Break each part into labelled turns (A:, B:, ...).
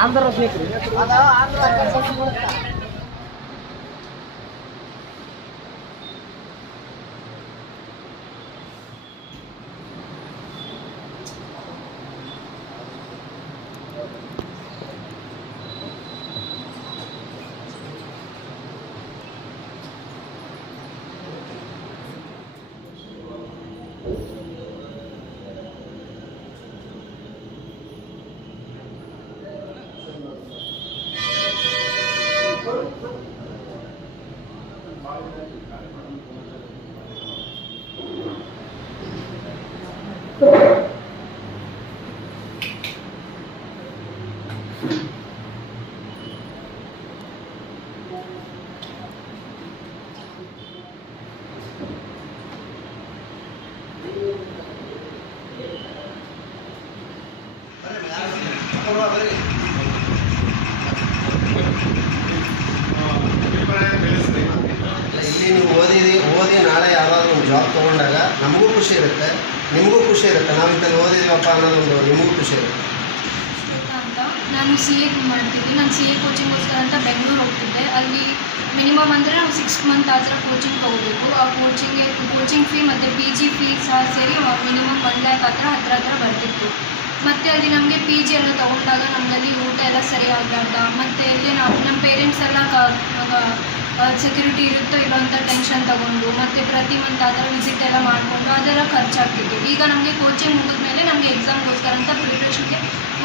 A: ಆಂಧ್ರ ಓದಿ ನಾಳೆ ಯಾವ್ದಾದ್ರು ಒಂದು ಜಾಬ್ ತೊಗೊಂಡಾಗ ನಮಗೂ ಖುಷಿ ಇರುತ್ತೆ, ನಿಮಗೂ ಖುಷಿ ಇರುತ್ತೆ. ನಾವು ಇಂಥಲ್ಲಿ ಓದಿದೀವಪ್ಪ ಅನ್ನೋದೊಂದು ನಿಮಗೂ ಖುಷಿ ಇರುತ್ತೆ.
B: ನಾನು ಸಿ ಎ ಮಾಡ್ತಿದ್ದೆ. ನಾನು ಸಿ ಎ ಕೋಚಿಂಗ್ಗೋಸ್ಕರ ಅಂತ ಬೆಂಗಳೂರು ಹೋಗ್ತಿದ್ದೆ. ಅಲ್ಲಿ ಮಿನಿಮಮ್ ಅಂದರೆ ನಾವು ಸಿಕ್ಸ್ ಮಂತ್ ಆ ಥರ ಕೋಚಿಂಗ್ ತೊಗೋಬೇಕು. ಆ ಕೋಚಿಂಗ್ಗೆ ಕೋಚಿಂಗ್ ಫೀ ಮತ್ತು ಪಿ ಜಿ ಫೀ ಸಹ ಸೇರಿ ಮಿನಿಮಮ್ ಒನ್ ಲ್ಯಾಕ್ ಹತ್ರ ಹತ್ರ ಹತ್ರ ಬರ್ತಿತ್ತು. ಮತ್ತು ಅಲ್ಲಿ ನಮಗೆ ಪಿ ಜಿ ಎಲ್ಲ ತೊಗೊಂಡಾಗ ನಮ್ಮಲ್ಲಿ ಊಟ ಎಲ್ಲ ಸರಿ ಆಗಲಾರ್ದ. ಮತ್ತು ಇಲ್ಲಿ ನಾವು ನಮ್ಮ ಸೆಕ್ಯೂರಿಟಿ ಇರುತ್ತೋ ಇಲ್ಲೋ ಅಂತ ಟೆನ್ಷನ್ ತಗೊಂಡು ಮತ್ತು ಪ್ರತಿ ಮಂತ್ ಆ ಥರ ವಿಸಿಟ್ ಎಲ್ಲ ಮಾಡಿಕೊಂಡು ಅದೆಲ್ಲ ಖರ್ಚಾಗ್ತಿತ್ತು. ಈಗ ನಮಗೆ ಕೋಚಿಂಗ್ ಮುಗಿದ್ಮೇಲೆ ನಮಗೆ ಎಕ್ಸಾಮ್ಗೋಸ್ಕರ ಅಂತ ಪ್ರಿಪ್ರೇಷನ್ಗೆ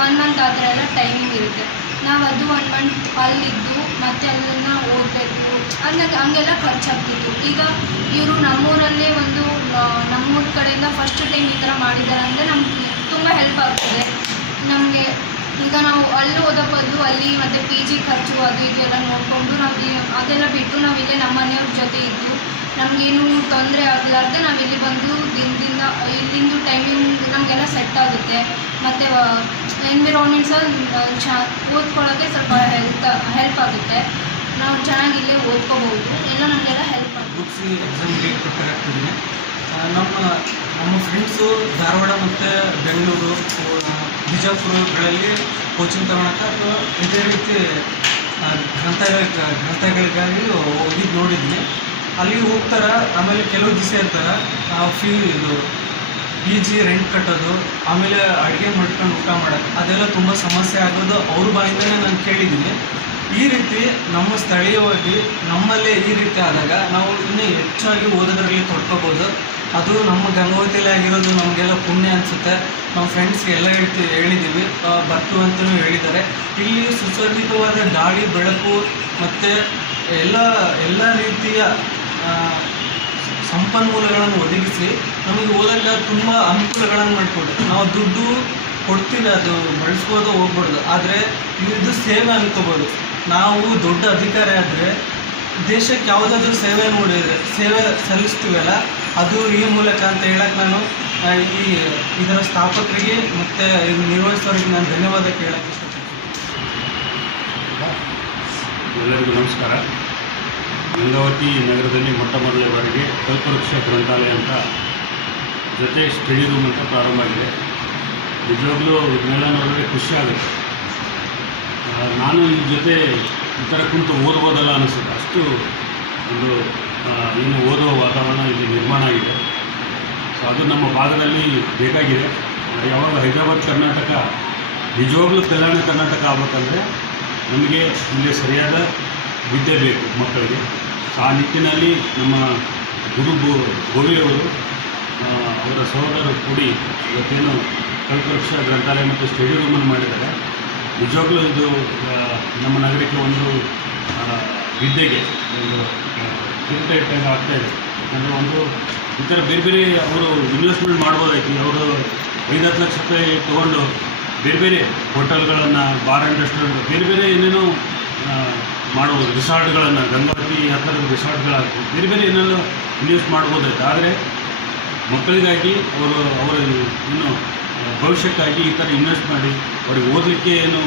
B: ಒನ್ ಮಂತ್ ಆ ಥರ ಎಲ್ಲ ಟೈಮಿಂಗ್ ಇರುತ್ತೆ. ನಾವು ಅದು ಒನ್ ಮಂತ್ ಅಲ್ಲಿದ್ದು ಮತ್ತೆ ಅಲ್ಲಿನ ಓದಬೇಕು. ಅಂದಾಗ ಹಂಗೆಲ್ಲ ಖರ್ಚಾಗ್ತಿತ್ತು. ಈಗ ಇವರು ನಮ್ಮೂರಲ್ಲೇ ಒಂದು ನಮ್ಮೂರ ಕಡೆಯಿಂದ ಫಸ್ಟ್ ಟೈಮ್ ಈ ಥರ ಮಾಡಿದ್ದಾರೆ ಅಂದರೆ ನಮ್ಗೆ ತುಂಬ ಹೆಲ್ಪ್ ಆಗ್ತದೆ. ನಮಗೆ ಈಗ ನಾವು ಅಲ್ಲಿ ಓದೋ ಬದಲು ಅಲ್ಲಿ ಮತ್ತು ಪಿ ಜಿ ಖರ್ಚು ಅದು ಇದು ಎಲ್ಲ ನೋಡಿಕೊಂಡು ನಾವು ಅದೆಲ್ಲ ಬಿಟ್ಟು ನಾವು ಇಲ್ಲೇ ನಮ್ಮ ಮನೆಯವ್ರ ಜೊತೆ ಇದ್ದು ನಮಗೇನು ತೊಂದರೆ ಆಗಲಾರ್ದೆ ನಾವು ಇಲ್ಲಿ ಬಂದು ದಿನದಿಂದ, ಇಲ್ಲಿಂದು ಟೈಮಿಂಗ್ ನಮಗೆಲ್ಲ ಸೆಟ್ ಆಗುತ್ತೆ. ಮತ್ತು ಎನ್ವಿರಾನ್ಮೆಂಟ್ ಸಹ ಚ ಓದ್ಕೊಳ್ಳೋಕ್ಕೆ ಸ್ವಲ್ಪ ಹೆಲ್ತ್ ಹೆಲ್ಪ್ ಆಗುತ್ತೆ. ನಾವು ಚೆನ್ನಾಗಿ ಇಲ್ಲೇ ಓದ್ಕೋಬೋದು ಎಲ್ಲ ನಮಗೆಲ್ಲ ಹೆಲ್ಪ್ ಆಗುತ್ತೆ.
C: ನಮ್ಮ ನಮ್ಮ ಫ್ರೆಂಡ್ಸು ಧಾರವಾಡ ಮತ್ತು ಬೆಂಗಳೂರು ಬಿಜಾಪುರಗಳಲ್ಲಿ ಕೋಚಿಂಗ್ ತಗೊಳಕ್ಕೆ ಅಥವಾ ಇದೇ ರೀತಿ ಆ, ಗ್ರಂಥಾಲಯ ಗ್ರಂಥಾಲಯಗಳಿಗಾಗಿ ಹೋಗಿದ್ದು ನೋಡಿದ್ವಿ ಅಲ್ಲಿ ಹೋಗ್ತಾರೆ ಆಮೇಲೆ ಕೆಲವು ದಿವಸ ಇರ್ತಾರೆ ಫೀ ಇದು ಪಿ ಜಿ ರೆಂಟ್ ಕಟ್ಟೋದು ಆಮೇಲೆ ಅಡುಗೆ ಮಾಡ್ಕೊಂಡು ಊಟ ಮಾಡೋದು ಅದೆಲ್ಲ ತುಂಬ ಸಮಸ್ಯೆ ಆಗೋದು ಅವ್ರ ಬಾಯಿಂದನೇ ನಾನು ಕೇಳಿದ್ದೀನಿ. ಈ ರೀತಿ ನಮ್ಮ ಸ್ಥಳೀಯವಾಗಿ ನಮ್ಮಲ್ಲೇ ಈ ರೀತಿ ಆದಾಗ ನಾವು ಇನ್ನೂ ಹೆಚ್ಚಾಗಿ ಓದೋದ್ರಲ್ಲಿ ತೊಡ್ಕೋಬೋದು. ಅದು ನಮ್ಮ ಗಂಗಾವತಿಯಲ್ಲಿ ಆಗಿರೋದು ನಮಗೆಲ್ಲ ಪುಣ್ಯ ಅನಿಸುತ್ತೆ. ನಮ್ಮ ಫ್ರೆಂಡ್ಸ್ಗೆ ಎಲ್ಲ ಹೇಳ್ತೀವಿ ಹೇಳಿದ್ದೀವಿ ಬರ್ತು ಅಂತಲೂ ಹೇಳಿದ್ದಾರೆ. ಇಲ್ಲಿ ಸುಸಜ್ಜಿತವಾದ ಗಾಳಿ ಬೆಳಕು ಮತ್ತು ಎಲ್ಲ ಎಲ್ಲ ರೀತಿಯ ಸಂಪನ್ಮೂಲಗಳನ್ನು ಒದಗಿಸಿ ನಮಗೆ ಓದಕ್ಕೆ ತುಂಬ ಅನುಕೂಲಗಳನ್ನು ಮಾಡಿಕೊಡ್ತಾರೆ ನಾವು ದುಡ್ಡು ಕೊಡ್ತೀವಿ, ಅದು ಬಳಸ್ಬೋದು, ಹೋಗ್ಬಾರ್ದು. ಆದರೆ ಇದು ಸೇವೆ ಅನ್ಕೋಬೋದು. ನಾವು ದೊಡ್ಡ ಅಧಿಕಾರಿ ಆದರೆ ದೇಶಕ್ಕೆ ಯಾವುದಾದ್ರೂ ಸೇವೆ ನೋಡಿದರೆ ಸೇವೆ ಸಲ್ಲಿಸ್ತೀವಲ್ಲ ಅದು ಈ ಮೂಲಕ ಅಂತ ಹೇಳಕ್ಕೆ ನಾನು ಈ ಇದರ ಸ್ಥಾಪಕರಿಗೆ ಮತ್ತು ನಿರ್ವಹಿಸೋರಿಗೆ ನಾನು ಧನ್ಯವಾದ ಕೇಳಕ್ಕೆ ಇಷ್ಟಪಡ್ತೀನಿ.
D: ಎಲ್ಲರಿಗೂ ನಮಸ್ಕಾರ. ಗಂಗಾವತಿ ನಗರದಲ್ಲಿ ಮೊಟ್ಟ ಮೊದಲ ಬಾರಿಗೆ ಕಲ್ಪವೃಕ್ಷ ಗ್ರಂಥಾಲಯ ಅಂತ ಜೊತೆ ಸ್ಟಡಿ ರೂಮ್ ಅಂತ ಪ್ರಾರಂಭ ಆಗಿದೆ. ನಿಜವಾಗ್ಲೂ ಇದನ್ನೆಲ್ಲ ನೋಡಿದ್ರೆ ಖುಷಿ ಆಗುತ್ತೆ. ನಾನು ಈ ಜೊತೆ ಈ ಥರ ಕುಂತು ಓದ್ಬೋದಲ್ಲ ಅನಿಸುತ್ತೆ. ಅಷ್ಟು ಒಂದು ಏನು ಓದುವ ಇಲ್ಲಿ ನಿರ್ಮಾಣ ಆಗಿದೆ. ಸೊ ಅದು ನಮ್ಮ ಭಾಗದಲ್ಲಿ ಬೇಕಾಗಿದೆ. ಯಾವಾಗ ಹೈದರಾಬಾದ್, ಕರ್ನಾಟಕ, ನಿಜವಾಗ್ಲೂ ಕಲ್ಯಾಣ ಕರ್ನಾಟಕ ಆಗ್ಬೇಕಂದ್ರೆ ನಮಗೆ ಇಲ್ಲಿ ಸರಿಯಾದ ವಿದ್ಯೆ ಬೇಕು ಮಕ್ಕಳಿಗೆ. ಸೊ ಆ ನಿಟ್ಟಿನಲ್ಲಿ ನಮ್ಮ ಗುರು ಗೋ ಗೋವಿಯವರು ಅವರ ಸಹೋದರರು ಕೂಡಿ ಇವತ್ತೇನು ಕಲ್ಪವೃಕ್ಷ ಗ್ರಂಥಾಲಯ ಮತ್ತು ಸ್ಟಡಿ ರೂಮನ್ನು ಮಾಡಿದ್ದಾರೆ. ನಿಜವಾಗ್ಲೂ ಇದು ನಮ್ಮ ನಗರಕ್ಕೆ ಒಂದು ವಿದ್ಯೆಗೆ ಒಂದು ಕಿರೀಟ ಇಟ್ಟಂಗೆ ಆಗ್ತಾ ಅಂದರೆ ಒಂದು ಈ ಥರ ಬೇರೆ ಬೇರೆ ಅವರು ಇನ್ವೆಸ್ಟ್ಮೆಂಟ್ ಮಾಡ್ಬೋದಾಯ್ತು. ಅವರು ಐದು ಹತ್ತು ಲಕ್ಷ ರೂಪಾಯಿ ತೊಗೊಂಡು ಬೇರೆ ಬೇರೆ ಹೋಟೆಲ್ಗಳನ್ನು ಬಾರ್ ಆ್ಯಂಡ್ ರೆಸ್ಟೋರೆಂಟ್ ಬೇರೆ ಬೇರೆ ಏನೇನೋ ಮಾಡ್ಬೋದು. ರಿಸಾರ್ಟ್ಗಳನ್ನು, ಗಂಗಾವತಿ ಆ ಥರದ ರಿಸಾರ್ಟ್ಗಳಾಗಿ ಬೇರೆ ಬೇರೆ ಏನೆಲ್ಲ ಇನ್ವೆಸ್ಟ್ ಮಾಡ್ಬೋದಾಯ್ತು. ಆದರೆ ಮಕ್ಕಳಿಗಾಗಿ ಅವರು, ಅವರ ಏನು ಭವಿಷ್ಯಕ್ಕಾಗಿ ಈ ಥರ ಇನ್ವೆಸ್ಟ್ ಮಾಡಿ ಅವ್ರಿಗೆ ಓದಲಿಕ್ಕೆ ಏನು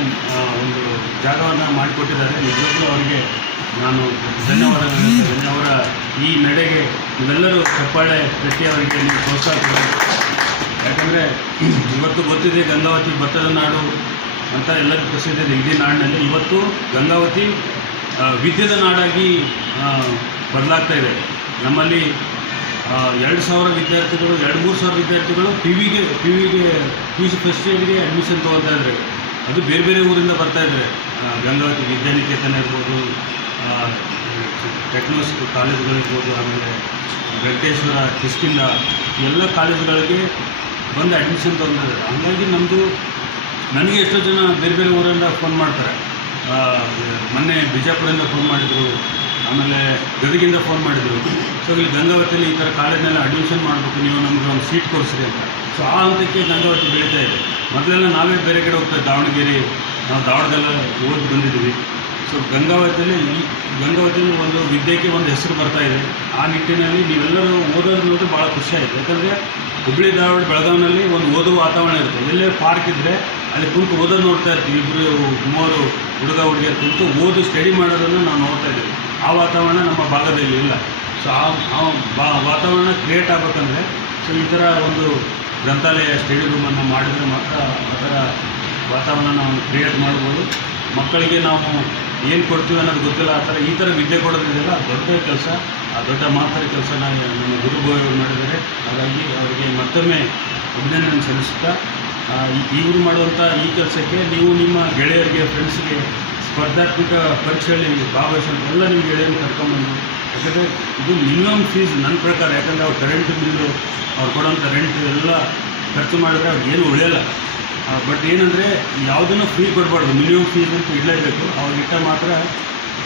D: ಒಂದು ಜಾಗವನ್ನು ಮಾಡಿಕೊಟ್ಟಿದ್ದಾರೆ. ನಿಜವಾಗ್ಲೂ ಅವರಿಗೆ ನಾನು ಧನ್ಯವಾದಗಳು. ಅವರ ಈ ನಡೆಗೆ ನೀವೆಲ್ಲರೂ ಚಪ್ಪಾಳೆ ಗಟ್ಟಿ ಅವರಿಗೆ ನೀವು ಪ್ರೋತ್ಸಾಹ ಯಾಕಂದರೆ ಇವತ್ತು ಗೊತ್ತಿದೆ ಗಂಗಾವತಿ ಭತ್ತದ ನಾಡು ಅಂತ ಎಲ್ಲರಿಗೂ ಪ್ರಸಿದ್ಧ ಇದೆ. ಇಡೀ ನಾಡಿನಲ್ಲಿ ಇವತ್ತು ಗಂಗಾವತಿ ವಿದ್ಯದ ನಾಡಾಗಿ ಬದಲಾಗ್ತಾ ಇದೆ. ನಮ್ಮಲ್ಲಿ ಎರಡು ಸಾವಿರ ವಿದ್ಯಾರ್ಥಿಗಳು, ಎರಡು ಮೂರು ಸಾವಿರ ವಿದ್ಯಾರ್ಥಿಗಳು ಪಿ ವಿಗೆ ಪಿ ವಿಗೆ ಪಿ ಯು ಸಿ ಫಸ್ಟ್ ಇಯರ್ಗೆ ಅಡ್ಮಿಷನ್ ತೊಗೊಳ್ತಾ ಇದ್ದಾರೆ. ಅದು ಬೇರೆ ಬೇರೆ ಊರಿಂದ ಬರ್ತಾ ಇದ್ದಾರೆ. ಗಂಗಾವತಿ ವಿದ್ಯಾನಿಕೇತನ ಇರ್ಬೋದು ಟೆಕ್ನೋಸ್ ಕಾಲೇಜುಗಳಿರ್ಬೋದು ಆಮೇಲೆ ವೆಂಕಟೇಶ್ವರ ಕಿಸ್ಕಿಂದ ಎಲ್ಲ ಕಾಲೇಜುಗಳಿಗೆ ಬಂದು ಅಡ್ಮಿಷನ್ ತೊಗೊಂಡಿದ್ದಾರೆ ಹಾಗಾಗಿ ನಮ್ಮದು ನನಗೆ ಎಷ್ಟೋ ಜನ ಬೇರೆ ಬೇರೆ ಊರಿಂದ ಫೋನ್ ಮಾಡ್ತಾರೆ. ಮೊನ್ನೆ ಬಿಜಾಪುರದಿಂದ ಫೋನ್ ಮಾಡಿದರು, ಆಮೇಲೆ ಗದಗಿಂದ ಫೋನ್ ಮಾಡಿದರು. ಸೊ ಇಲ್ಲಿ ಗಂಗಾವತಿಯಲ್ಲಿ ಈ ಥರ ಕಾಲೇಜ್ನಲ್ಲಿ ಅಡ್ಮಿಷನ್ ಮಾಡಬೇಕು, ನೀವು ನಮಗೆ ಒಂದು ಸೀಟ್ ಕೊಡಿಸ್ರಿ ಅಂತ. ಸೊ ಆ ಹಂತಕ್ಕೆ ಗಂಗಾವತಿ ಬೆಳೀತಾ ಇದೆ. ಮೊದಲೆಲ್ಲ ನಾವೇ ಬೇರೆ ಕಡೆ ಹೋಗ್ತಾ ದಾವಣಗೆರೆ, ನಾವು ಧಾರವಾಡದೆಲ್ಲ ಓದಿ ಬಂದಿದ್ದೀವಿ. ಸೊ ಗಂಗಾವತಿಯಲ್ಲಿ ಈ ಗಂಗಾವತಿಯಲ್ಲಿ ಒಂದು ವಿದ್ಯೆಗೆ ಒಂದು ಹೆಸರು ಬರ್ತಾ ಇದೆ. ಆ ನಿಟ್ಟಿನಲ್ಲಿ ನೀವೆಲ್ಲರೂ ಓದೋದು ನೋಡಿದ್ರೆ ಭಾಳ ಖುಷಿ ಆಯಿತು. ಯಾಕಂದರೆ ಹುಬ್ಬಳ್ಳಿ ಧಾರವಾಡ, ಬೆಳಗಾವಿನಲ್ಲಿ ಒಂದು ಓದುವ ವಾತಾವರಣ ಇರುತ್ತೆ. ಎಲ್ಲೇ ಪಾರ್ಕ್ ಇದ್ದರೆ ಅಲ್ಲಿ ಕುಂತು ಓದೋದು ನೋಡ್ತಾ ಇರ್ತೀವಿ. ಇಬ್ಬರು ಮೂವರು ಹುಡುಗ, ಹುಡುಗಿಯರು ಕುಂತು ಓದು, ಸ್ಟಡಿ ಮಾಡೋದನ್ನು ನಾವು ನೋಡ್ತಾ ಇದ್ದೀವಿ. ಆ ವಾತಾವರಣ ನಮ್ಮ ಭಾಗದಲ್ಲಿ ಇಲ್ಲ. ಸೊ ಆ ವಾತಾವರಣ ಕ್ರಿಯೇಟ್ ಆಗಬೇಕಂದ್ರೆ ಸೊ, ಈ ಥರ ಒಂದು ಗ್ರಂಥಾಲಯ, ಸ್ಟಡಿ ರೂಮನ್ನು ಮಾಡಿದರೆ ಮಾತ್ರ ಆ ಥರ ವಾತಾವರಣ ನಾವು ಕ್ರಿಯೇಟ್ ಮಾಡ್ಬೋದು. ಮಕ್ಕಳಿಗೆ ನಾವು ಏನು ಕೊಡ್ತೀವಿ ಅನ್ನೋದು ಗೊತ್ತಿಲ್ಲ, ಆ ಥರ ಈ ಥರ ವಿದ್ಯೆ ಕೊಡೋದ್ರಿಂದ ದೊಡ್ಡ ಕೆಲಸ, ಆ ದೊಡ್ಡ ಮಾತ್ರ ನಾನು ನಮ್ಮ ಗುರುಗಳು ಮಾಡಿದ್ದಾರೆ. ಹಾಗಾಗಿ ಅವರಿಗೆ ಮತ್ತೊಮ್ಮೆ ಅಭಿನಂದನೆ ಸಲ್ಲಿಸುತ್ತಾ ಇವರು ಮಾಡುವಂಥ ಈ ಕೆಲಸಕ್ಕೆ ನೀವು ನಿಮ್ಮ ಗೆಳೆಯರಿಗೆ ಫ್ರೆಂಡ್ಸ್ಗೆ ಸ್ಪರ್ಧಾತ್ಮಕ ಪರೀಕ್ಷೆಯಲ್ಲಿ ಭಾಗವಹಿಸೋದು ಎಲ್ಲ ನಿಮ್ಮ ಗೆಳೆಯರನ್ನು ಕರ್ಕೊಂಬಂದು ಯಾಕಂದರೆ ಇದು ಮಿನಿಮಮ್ ಫೀಸ್ ನನ್ನ ಪ್ರಕಾರ, ಯಾಕಂದರೆ ಅವ್ರು ಕರೆಂಟ್ ಬಿಲ್ಲು ಅವ್ರು ಕೊಡೋಂಥ ರೆಂಟ್ ಎಲ್ಲ ಖರ್ಚು ಮಾಡಿದ್ರೆ ಅವ್ರಿಗೇನು ಉಳಿಯಲ್ಲ. ಬಟ್ ಏನಂದರೆ ಯಾವುದನ್ನು ಫ್ರೀ ಕೊಡಬಾರ್ದು ಮಿನಿಮಮ್ ಫೀಸ್ ಅಂತ ಇಡಲೇಬೇಕು. ಅವ್ರಿಗೆ ಇಟ್ಟ ಮಾತ್ರ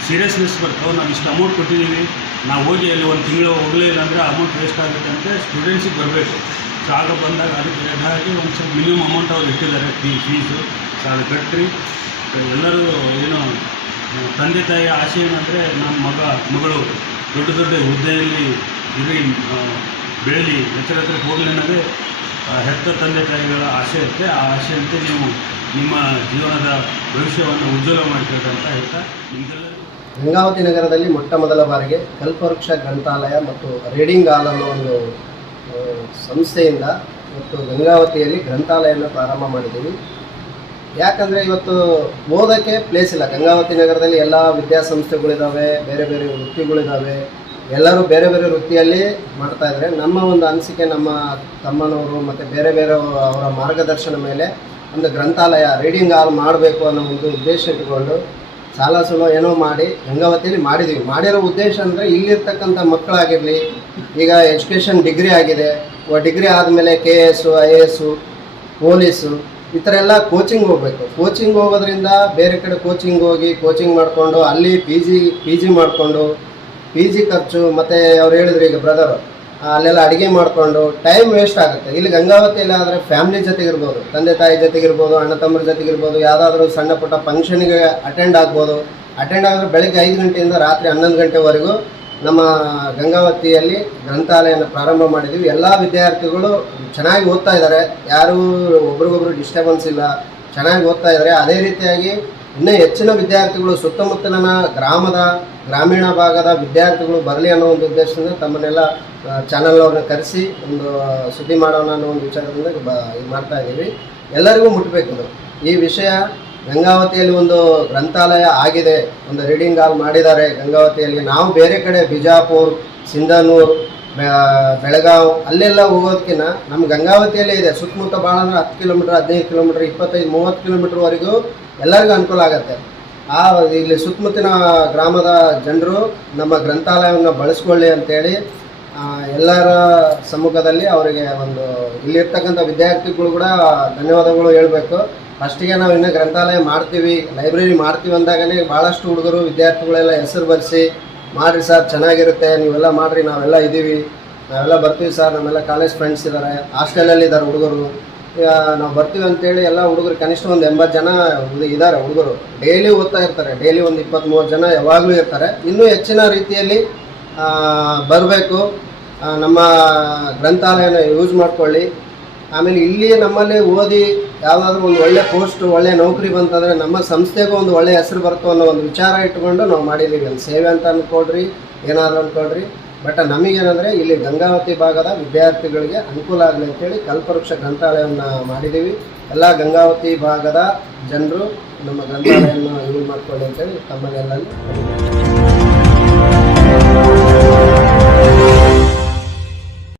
D: ಸೀರಿಯಸ್ನೆಸ್ ಬರ್ತವೆ ನಾವು ಇಷ್ಟು ಅಮೌಂಟ್ ಕೊಟ್ಟಿದ್ದೀವಿ ನಾವು ಹೋಗಿ ಅಲ್ಲಿ ಒಂದು ತಿಂಗಳು ಹೋಗಲೇ ಇಲ್ಲ ಅಂದರೆ ಅಮೌಂಟ್ ವೇಸ್ಟ್ ಆಗುತ್ತೆ ಅಂತ ಸ್ಟೂಡೆಂಟ್ಸಿಗೆ ಬರಬೇಕು. ಸೊ ಆಗ ಬಂದಾಗ ಅದಕ್ಕೆ ಹಾಗೆ ಒಂದು ಸ್ವಲ್ಪ ಮಿನಿಮಮ್ ಅಮೌಂಟ್ ಅವ್ರು ಇಟ್ಟಿದ್ದಾರೆ. ಫೀ ಫೀಸು ಸೊ ಅದು ಎಲ್ಲರೂ ಏನು ತಂದೆ ತಾಯಿಯ ಆಸೆ ಏನಂದರೆ ನಮ್ಮ ಮಗ, ಮಗಳು ದೊಡ್ಡ ದೊಡ್ಡ ಹುದ್ದೆಯಲ್ಲಿ ಇರಿ ಬೆಳಲಿ ಎತ್ತರ ಎತ್ತರಕ್ಕೆ ಹೋಗಲಿ ಅನ್ನೋದೇ ಹೆತ್ತ ತಂದೆ ತಾಯಿಗಳ ಆಸೆ ಇರುತ್ತೆ. ಆ ಆಸೆಯಂತೆ ನೀವು ನಿಮ್ಮ ಜೀವನದ ಭವಿಷ್ಯವನ್ನು ಉಜ್ವಲ ಮಾಡ್ತೀರ ಅಂತ ಹೇಳ್ತಾ
A: ಗಂಗಾವತಿ ನಗರದಲ್ಲಿ ಮೊಟ್ಟ ಮೊದಲ ಬಾರಿಗೆ ಕಲ್ಪವೃಕ್ಷ ಗ್ರಂಥಾಲಯ ಮತ್ತು ರೀಡಿಂಗ್ ಹಾಲ್ ಅನ್ನೋ ಒಂದು ಸಂಸ್ಥೆಯಿಂದ ಇವತ್ತು ಗಂಗಾವತಿಯಲ್ಲಿ ಗ್ರಂಥಾಲಯವನ್ನು ಪ್ರಾರಂಭ ಮಾಡಿದ್ದೀವಿ. ಯಾಕಂದರೆ ಇವತ್ತು ಓದೋಕ್ಕೆ ಪ್ಲೇಸ್ ಇಲ್ಲ. ಗಂಗಾವತಿ ನಗರದಲ್ಲಿ ಎಲ್ಲ ವಿದ್ಯಾಸಂಸ್ಥೆಗಳಿದ್ದಾವೆ ಬೇರೆ ಬೇರೆ ವೃತ್ತಿಗಳಿದ್ದಾವೆ ಎಲ್ಲರೂ ಬೇರೆ ಬೇರೆ ವೃತ್ತಿಯಲ್ಲಿ ಮಾಡ್ತಾ ಇದ್ದಾರೆ ನಮ್ಮ ಒಂದು ಅನಿಸಿಕೆ, ನಮ್ಮ ತಮ್ಮನವರು ಮತ್ತು ಬೇರೆ ಬೇರೆ ಅವರ ಮಾರ್ಗದರ್ಶನ ಮೇಲೆ ಒಂದು ಗ್ರಂಥಾಲಯ ರೀಡಿಂಗ್ ಹಾಲ್ ಮಾಡಬೇಕು ಅನ್ನೋ ಒಂದು ಉದ್ದೇಶ ಇಟ್ಕೊಂಡು ಸಾಲ ಸುಲ ಏನೋ ಮಾಡಿ ಗಂಗಾವತಿಯಲ್ಲಿ ಮಾಡಿದ್ದೀವಿ ಮಾಡಿರೋ ಉದ್ದೇಶ ಅಂದರೆ ಇಲ್ಲಿರ್ತಕ್ಕಂಥ ಮಕ್ಕಳಾಗಿರಲಿ, ಈಗ ಎಜುಕೇಷನ್ ಡಿಗ್ರಿ ಆಗಿದೆ ಡಿಗ್ರಿ ಆದಮೇಲೆ K A S I A S police ಈ ಥರ ಎಲ್ಲ ಕೋಚಿಂಗ್ ಹೋಗಬೇಕು. ಕೋಚಿಂಗ್ ಹೋಗೋದ್ರಿಂದ ಬೇರೆ ಕಡೆ ಕೋಚಿಂಗ್ ಹೋಗಿ ಕೋಚಿಂಗ್ ಮಾಡಿಕೊಂಡು ಅಲ್ಲಿ ಪಿ ಜಿ ಪಿ ಜಿ ಮಾಡಿಕೊಂಡು ಪಿ ಜಿ ಖರ್ಚು ಮತ್ತು ಅವ್ರು ಹೇಳಿದ್ರು ಈಗ ಬ್ರದರು ಅಲ್ಲೆಲ್ಲ ಅಡುಗೆ ಮಾಡಿಕೊಂಡು ಟೈಮ್ ವೇಸ್ಟ್ ಆಗುತ್ತೆ. ಇಲ್ಲಿ ಗಂಗಾವತಿಯಲ್ಲಿ ಆದರೆ ಫ್ಯಾಮಿಲಿ ಜೊತೆಗಿರ್ಬೋದು, ತಂದೆ ತಾಯಿ ಜೊತೆಗಿರ್ಬೋದು, ಅಣ್ಣ ತಮ್ಮರ ಜೊತೆಗಿರ್ಬೋದು, ಯಾವುದಾದ್ರೂ ಸಣ್ಣ ಪುಟ್ಟ ಫಂಕ್ಷನ್ಗೆ ಅಟೆಂಡ್ ಆಗ್ಬೋದು. ಅಟೆಂಡ್ ಆದರೆ ಬೆಳಗ್ಗೆ ಐದು ಗಂಟೆಯಿಂದ ರಾತ್ರಿ ಹನ್ನೊಂದು ಗಂಟೆವರೆಗೂ ನಮ್ಮ ಗಂಗಾವತಿಯಲ್ಲಿ ಗ್ರಂಥಾಲಯನ ಪ್ರಾರಂಭ ಮಾಡಿದ್ದೀವಿ ಎಲ್ಲ ವಿದ್ಯಾರ್ಥಿಗಳು ಚೆನ್ನಾಗಿ ಓದ್ತಾ ಇದ್ದಾರೆ. ಯಾರೂ ಒಬ್ರಿಗೊಬ್ರು ಡಿಸ್ಟರ್ಬೆನ್ಸ್ ಇಲ್ಲ. ಚೆನ್ನಾಗಿ ಓದ್ತಾ ಇದ್ದಾರೆ. ಅದೇ ರೀತಿಯಾಗಿ ಇನ್ನೂ ಹೆಚ್ಚಿನ ವಿದ್ಯಾರ್ಥಿಗಳು ಸುತ್ತಮುತ್ತಲಿನ ಗ್ರಾಮದ, ಗ್ರಾಮೀಣ ಭಾಗದ ವಿದ್ಯಾರ್ಥಿಗಳು ಬರಲಿ ಅನ್ನೋ ಒಂದು ಉದ್ದೇಶದಿಂದ ತಮ್ಮನ್ನೆಲ್ಲ ಚಾನಲ್ನವ್ರನ್ನ ಕರೆಸಿ ಒಂದು ಸುದ್ದಿ ಮಾಡೋಣ ಅನ್ನೋ ಒಂದು ವಿಚಾರದಿಂದ ಬ, ಇದು ಮಾಡ್ತಾ ಇದ್ದೀವಿ. ಎಲ್ಲರಿಗೂ ಮುಟ್ಟಬೇಕು ಈ ವಿಷಯ ಗಂಗಾವತಿಯಲ್ಲಿ ಒಂದು ಗ್ರಂಥಾಲಯ ಆಗಿದೆ. ಒಂದು ರೀಡಿಂಗ್ ಹಾಲ್ ಮಾಡಿದ್ದಾರೆ. ಗಂಗಾವತಿಯಲ್ಲಿ ನಾವು ಬೇರೆ ಕಡೆ ಬಿಜಾಪುರ್, ಸಿಂಧನೂರು ಬೆಳಗಾವ್ ಅಲ್ಲೆಲ್ಲ ಹೋಗೋದಕ್ಕಿಂತ ನಮ್ಮ ಗಂಗಾವತಿಯಲ್ಲೇ ಇದೆ. ಸುತ್ತಮುತ್ತ ಭಾಳ ಅಂದ್ರೆ ಹತ್ತು ಕಿಲೋಮೀಟರ್ ಹದಿನೈದು ಕಿಲೋಮೀಟ್ರ್ ಇಪ್ಪತ್ತೈದು, ಮೂವತ್ತು ಕಿಲೋಮೀಟ್ರ್ವರೆಗೂ ಎಲ್ಲರಿಗೂ ಅನುಕೂಲ ಆಗುತ್ತೆ. ಆ, ಇಲ್ಲಿ ಸುತ್ತಮುತ್ತಿನ ಗ್ರಾಮದ ಜನರು ನಮ್ಮ ಗ್ರಂಥಾಲಯವನ್ನು ಬಳಸ್ಕೊಳ್ಳಿ ಅಂತೇಳಿ ಎಲ್ಲರ ಸಮ್ಮುಖದಲ್ಲಿ ಅವರಿಗೆ ಒಂದು, ಇಲ್ಲಿರ್ತಕ್ಕಂಥ ವಿದ್ಯಾರ್ಥಿಗಳು ಕೂಡ ಧನ್ಯವಾದಗಳು ಹೇಳಬೇಕು. ಫಸ್ಟಿಗೆ ನಾವು ಇನ್ನೂ ಗ್ರಂಥಾಲಯ ಮಾಡ್ತೀವಿ, ಲೈಬ್ರರಿ ಮಾಡ್ತೀವಿ ಅಂದಾಗಲೇ ಭಾಳಷ್ಟು ಹುಡುಗರು, ವಿದ್ಯಾರ್ಥಿಗಳೆಲ್ಲ ಹೆಸರು ಬರೆಸಿ, ಮಾಡಿರಿ ಸರ್, ಚೆನ್ನಾಗಿರುತ್ತೆ, ನೀವೆಲ್ಲ ಮಾಡಿರಿ, ನಾವೆಲ್ಲ ಇದ್ದೀವಿ ನಾವೆಲ್ಲ ಬರ್ತೀವಿ ಸರ್, ನಮ್ಮೆಲ್ಲ ಕಾಲೇಜ್ ಫ್ರೆಂಡ್ಸ್ ಇದ್ದಾರೆ ಹಾಸ್ಟೆಲಲ್ಲಿ ಇದ್ದಾರೆ ಹುಡುಗರು. ನಾವು ಬರ್ತೀವಿ ಅಂತೇಳಿ ಎಲ್ಲ ಹುಡುಗರು, ಕನಿಷ್ಠ ಒಂದು ಎಂಬತ್ತು ಜನ ಇದ್ದಾರೆ ಹುಡುಗರು. ಡೈಲಿ ಓದ್ತಾ ಇರ್ತಾರೆ ಡೈಲಿ ಒಂದು ಇಪ್ಪತ್ತ್ ಮೂವತ್ತು ಜನ ಯಾವಾಗಲೂ ಇರ್ತಾರೆ. ಇನ್ನೂ ಹೆಚ್ಚಿನ ರೀತಿಯಲ್ಲಿ ಬರಬೇಕು. ನಮ್ಮ ಗ್ರಂಥಾಲಯನ ಯೂಸ್ ಮಾಡ್ಕೊಳ್ಳಿ. ಆಮೇಲೆ ಇಲ್ಲಿ ನಮ್ಮಲ್ಲಿ ಓದಿ ಯಾವುದಾದ್ರೂ ಒಂದು ಒಳ್ಳೆ ಪೋಸ್ಟ್ ಒಳ್ಳೆ ನೌಕರಿ ಬಂತಂದರೆ ನಮ್ಮ ಸಂಸ್ಥೆಗೂ ಒಂದು ಒಳ್ಳೆ ಹೆಸರು ಬರ್ತು ಅನ್ನೋ ಒಂದು ವಿಚಾರ ಇಟ್ಕೊಂಡು ನಾವು ಮಾಡಿದ್ದೀವಿ ಒಂದು ಸೇವೆ ಅಂತ ಅಂದ್ಕೊಳ್ರಿ ಏನಾದರೂ ಅಂದ್ಕೊಳ್ರಿ ಬಟ್ ನಮಗೇನಂದರೆ ಇಲ್ಲಿ ಗಂಗಾವತಿ ಭಾಗದ ವಿದ್ಯಾರ್ಥಿಗಳಿಗೆ ಅನುಕೂಲ ಆಗಲಿ ಅಂತೇಳಿ ಕಲ್ಪವೃಕ್ಷ ಗ್ರಂಥಾಲಯವನ್ನು ಮಾಡಿದ್ದೀವಿ ಎಲ್ಲ ಗಂಗಾವತಿ ಭಾಗದ ಜನರು ನಮ್ಮ ಗ್ರಂಥಾಲಯವನ್ನು ಯೂಸ್ ಮಾಡ್ಕೊಳ್ಳಿ ಅಂತೇಳಿ ತಮ್ಮನ್ನೆಲ್ಲಲ್ಲಿ